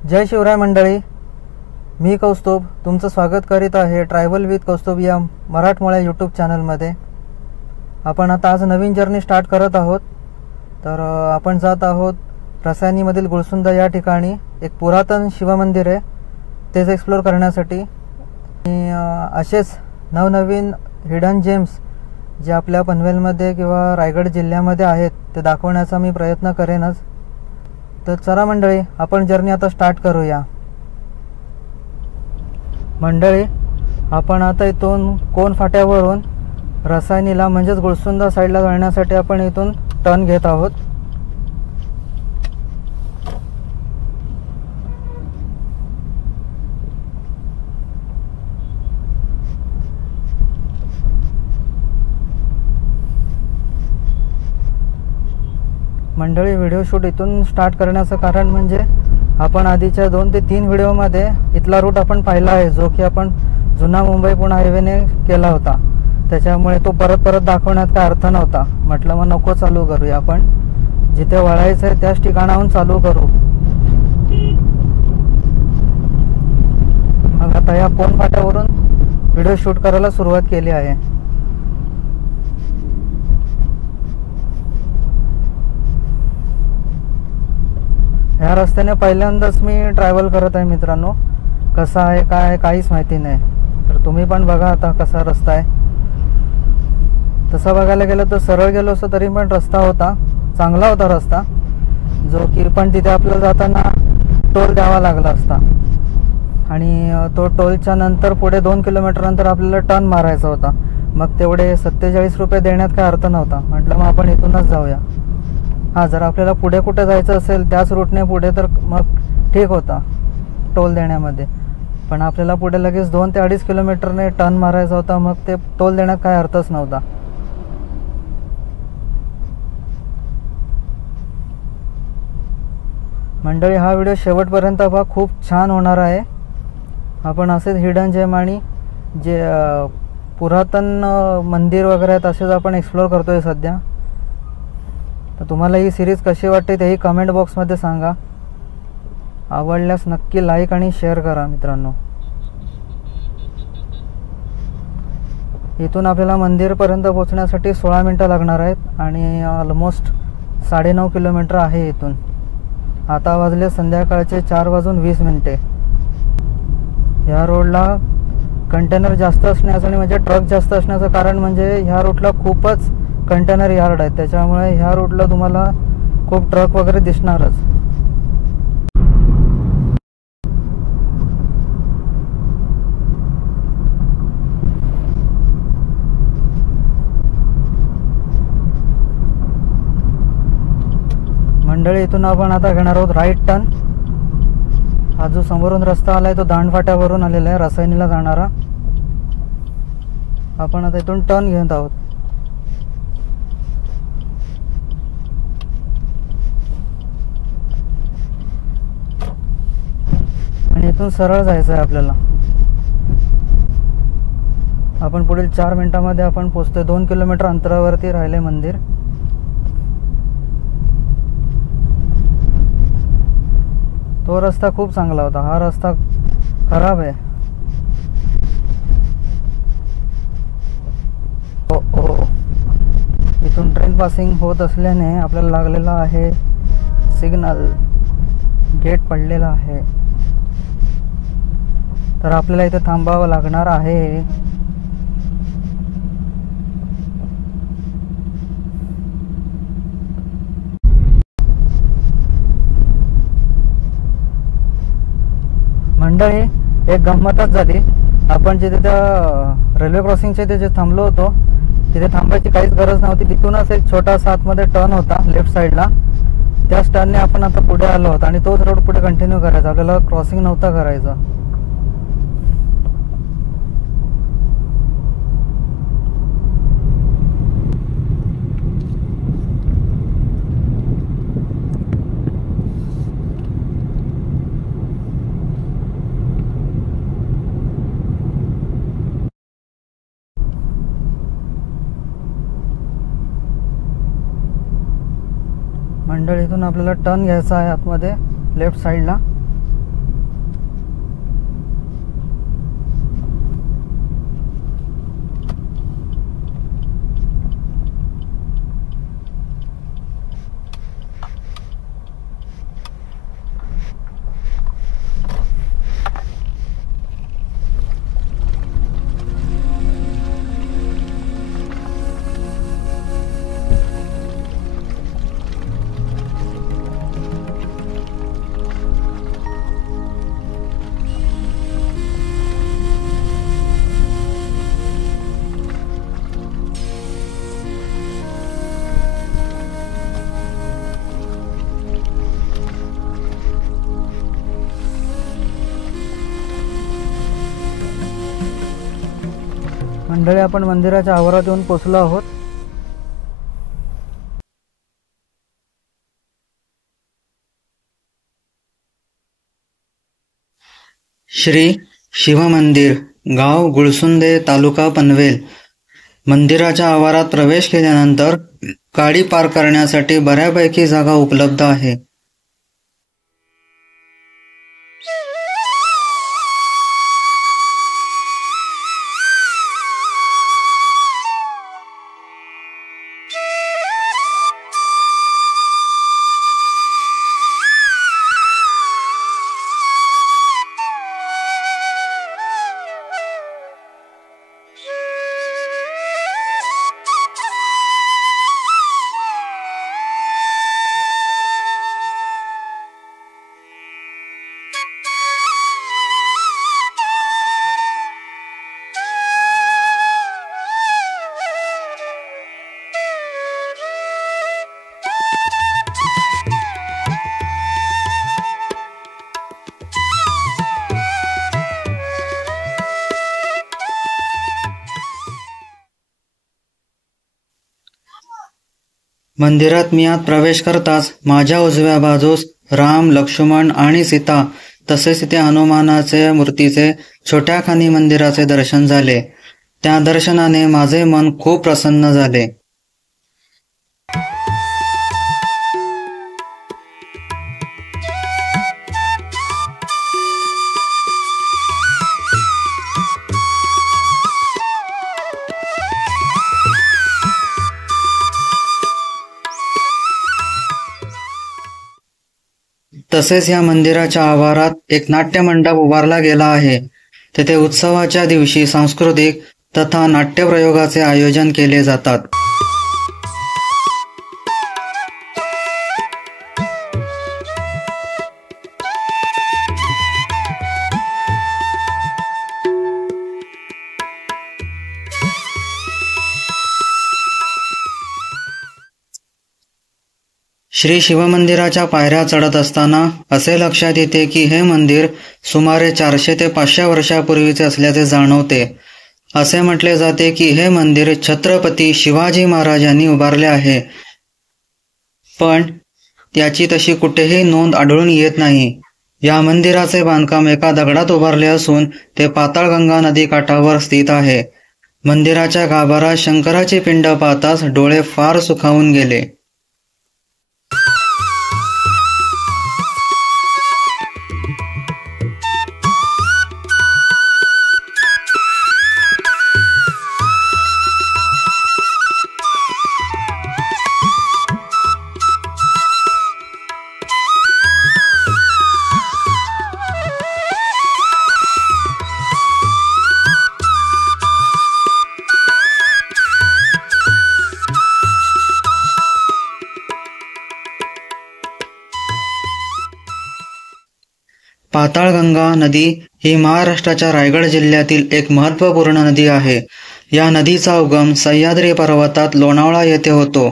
जय शिवराय मंडळी, मी कौस्तुभ तुमचं स्वागत करीत आहे ट्रॅव्हल विथ कौस्तुभ या मराठमोळ्या यूट्यूब चॅनलमध्ये. आपण आता आज नवीन जर्नी स्टार्ट करत आहोत. तर आपण जात आहोत रसायनीमधील गुळसुंदा या ठिकाणी. एक पुरातन शिवमंदिर आहे, तेच एक्सप्लोर करण्यासाठी. आणि असेच नवनवीन हिडन जेम्स जे आपल्या पनवेलमध्ये किंवा रायगड जिल्ह्यामध्ये आहेत ते दाखवण्याचा मी प्रयत्न करेनच. तर चला मंडळी, आपण जर्नी आता स्टार्ट करूया. मंडळी, आपण आता इथून कोण फाट्यावरून रसायनीला म्हणजेच गुळसुंदा साईडला जाण्यासाठी आपण इथून टर्न घेत आहोत. मंडळी, व्हिडिओ शूट इथून स्टार्ट करण्याचं कारण म्हणजे आपण आधीच्या 2 ते 3 व्हिडिओमध्ये इथला रूट आपण पाहिला आहे, जो की आपण जुना मुंबई पुणे हायवेने केला होता. त्याच्यामुळे तो परत परत दाखवण्यात काय अर्थ नव्हता. म्हटलं मग नको चालू करूया, आपण जिथे वळायचं आहे त्याच ठिकाणाहून चालू करू. मग आता या कोण फाट्यावरून व्हिडिओ शूट करायला सुरुवात केली आहे. ह्या रस्त्याने पहिल्यांदाच मी ट्रॅव्हल करत आहे मित्रांनो. कसा आहे काय आहे काहीच माहिती नाही. तर तुम्ही पण बघा आता कसा रस्ता आहे. तसं बघायला गेलं तर सरळ गेलो असतो तरी पण रस्ता होता, चांगला होता रस्ता, जो की पण तिथे आपल्याला जाताना टोल द्यावा लागला असता. आणि तो टोलच्या नंतर पुढे 2 किलोमीटर नंतर आपल्याला टर्न मारायचा होता. मग तेवढे 47 रुपये देण्यात काय अर्थ नव्हता. म्हटलं मग आपण इथूनच जाऊया. हां, जर आपल्याला पुढे कुठे जायचं असेल त्याच रूटने पुढे तर मग ठीक होता टोल देण्यामध्ये. पण आपल्याला पुढे लगेच 2 ते 2.5 किलोमीटरने टर्न मारायचा होता, मग ते टोल देण्यात काय अर्थच नव्हता. मंडळी, हा व्हिडिओ शेवटपर्यंत पहा, खूप छान होणार आहे. आपण असेच हिडन जेम आणि जे पुरातन मंदिर वगैरे आहेत असेच आपण एक्सप्लोर करतोय सध्या. तर तुम्हाला ही सिरीज कशी वाटते तेही कमेंट बॉक्समध्ये सांगा. आवडल्यास नक्की लाईक आणि शेअर करा मित्रांनो. इथून आपल्याला मंदिरपर्यंत पोहोचण्यासाठी 16 मिनटं लागणार आहेत आणि ऑलमोस्ट 9.5 किलोमीटर आहे इथून. आता वाजले संध्याकाळचे 4:20. ह्या रोडला कंटेनर जास्त असण्याचं आणि म्हणजे ट्रक जास्त असण्याचं कारण म्हणजे ह्या रूटला खूपच कंटेनर यार्ड आहेत. त्याच्यामुळे ह्या रूटला तुम्हाला खूप ट्रक वगैरे दिसणारच. मंडळी, इथून आपण आता घेणार आहोत राईट टर्न. हा जो समोरून रस्ता आलाय तो दांडफाट्यावरून आलेला आहे, रसायनीला जाणारा. आपण आता इथून टर्न घेत आहोत. आणि इथून सरळ जायचं आहे आपल्याला. आपण पुढील 4 मिनिटांमध्ये आपण पोहोचतोय. 2 किलोमीटर अंतरावरती राहिले मंदिर. तो रस्ता खूप चांगला होता, हा रस्ता खराब आहे. हो, इथून ट्रेन पासिंग होत असल्याने आपल्याला लागलेला आहे सिग्नल. गेट पडलेला आहे, तर आपल्याला इथे थांबावं लागणार आहे. मंडळी, एक गंमतच झाली. आपण जिथे त्या रेल्वे क्रॉसिंगच्या तिथे थांबलो होतो तिथे थांबायची काहीच गरज नव्हती. तिथूनच एक छोटासा आतमध्ये टर्न होता लेफ्ट साईडला. त्याच टर्नने आपण आता पुढे आलो आहोत आणि तोच रोड पुढे कंटिन्यू करायचा. आपल्याला क्रॉसिंग नव्हता करायचा. मंडळीतून आपल्याला टर्न घ्यायचा आहे आतमध्ये लेफ्ट साईडला. मंडळी, आपण मंदिराच्या आवारात येऊन पोचलो आहोत. श्री शिवमंदिर, गाव गुळसुंदे, तालुका पनवेल. मंदिराच्या आवारात प्रवेश केल्यानंतर गाडी पार्क करण्यासाठी बऱ्यापैकी जागा उपलब्ध आहे. मंदिरात मी आत प्रवेश करताच माझ्या उजव्या बाजूस राम, लक्ष्मण आणि सीता तसेच तिथे हनुमानाचे मूर्तीचे छोट्या खानी मंदिराचे दर्शन झाले. त्या दर्शनाने माझे मन खूप प्रसन्न झाले. तसेच या मंदिराच्या आवारात एक नाट्यमंडप उभारला गेला आहे. तेथे उत्सवाच्या दिवशी सांस्कृतिक तथा नाट्यप्रयोगाचे आयोजन केले जातात. श्री शिवमंदिराच्या पायऱ्या चढत असताना असे लक्षात येते की हे मंदिर सुमारे 400 ते 500 वर्षापूर्वीचे असल्याचे जाणवते. असे म्हटले जाते की हे मंदिर छत्रपती शिवाजी महाराजांनी उभारले आहे, पण त्याची तशी कुठेही नोंद आढळून येत नाही. या मंदिराचे बांधकाम एका दगडात उभारले असून ते पाताळगंगा नदी काठावर स्थित आहे. मंदिराच्या गाभाऱ्यात शंकराची पिंड पाहताच डोळे फार सुखावून गेले. पाताळगंगा नदी ही महाराष्ट्राच्या रायगड जिल्ह्यातील एक महत्त्वपूर्ण नदी आहे. या नदीचा उगम सह्याद्री पर्वतात लोणावळा येथे होतो.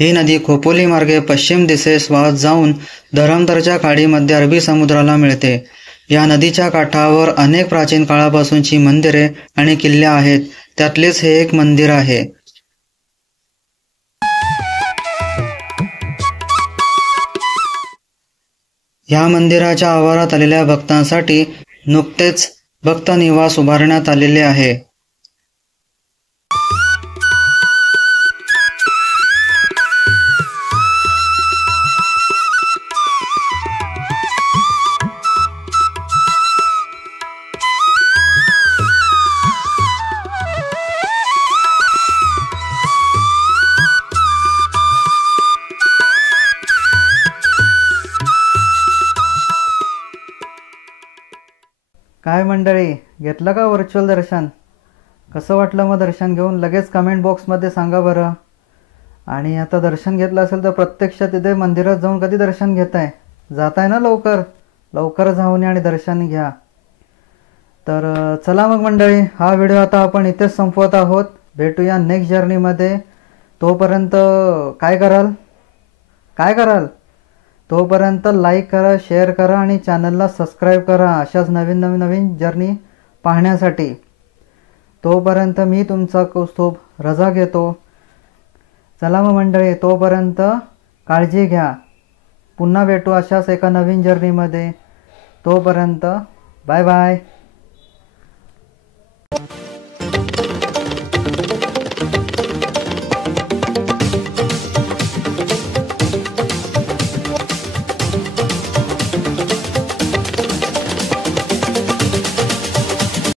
ही नदी खोपोली मार्गे पश्चिम दिशेस वाहत जाऊन धरमतरच्या खाडीमध्ये अरबी समुद्राला मिळते. या नदीच्या काठावर अनेक प्राचीन काळापासूनची मंदिरे आणि किल्ले आहेत. त्यातलेच हे एक मंदिर आहे. या मंदिराच्या आवारात आलेल्या भक्तांसाठी नुकतेच भक्त निवास उभारण्यात आलेले आहे. काय मंडळी, घेतलं का व्हर्च्युअल दर्शन? कसं वाटलं मग दर्शन घेऊन? लगेच कमेंट बॉक्समध्ये सांगा बरं. आणि आता दर्शन घेतलं असेल तर प्रत्यक्ष तिथे मंदिरात जाऊन कधी दर्शन घेताय? जाताय ना लवकर जाऊन आणि दर्शन घ्या. तर चला मग मंडळी, हा व्हिडिओ आता आपण इथेच संपवत आहोत. भेटूया नेक्स्ट जर्नीमध्ये. तोपर्यंत काय कराल? तोपर्यंत लाईक करा, शेअर करा आणि चॅनलला सबस्क्राईब करा अशाच नवीन जर्नी पाहण्यासाठी. तोपर्यंत मी तुमचा कौस्तुभ रजा घेतो. चला मग मंडळी, तोपर्यंत काळजी घ्या. पुन्हा भेटू अशाच एका नवीन जर्नीमध्ये. तोपर्यंत बाय बाय.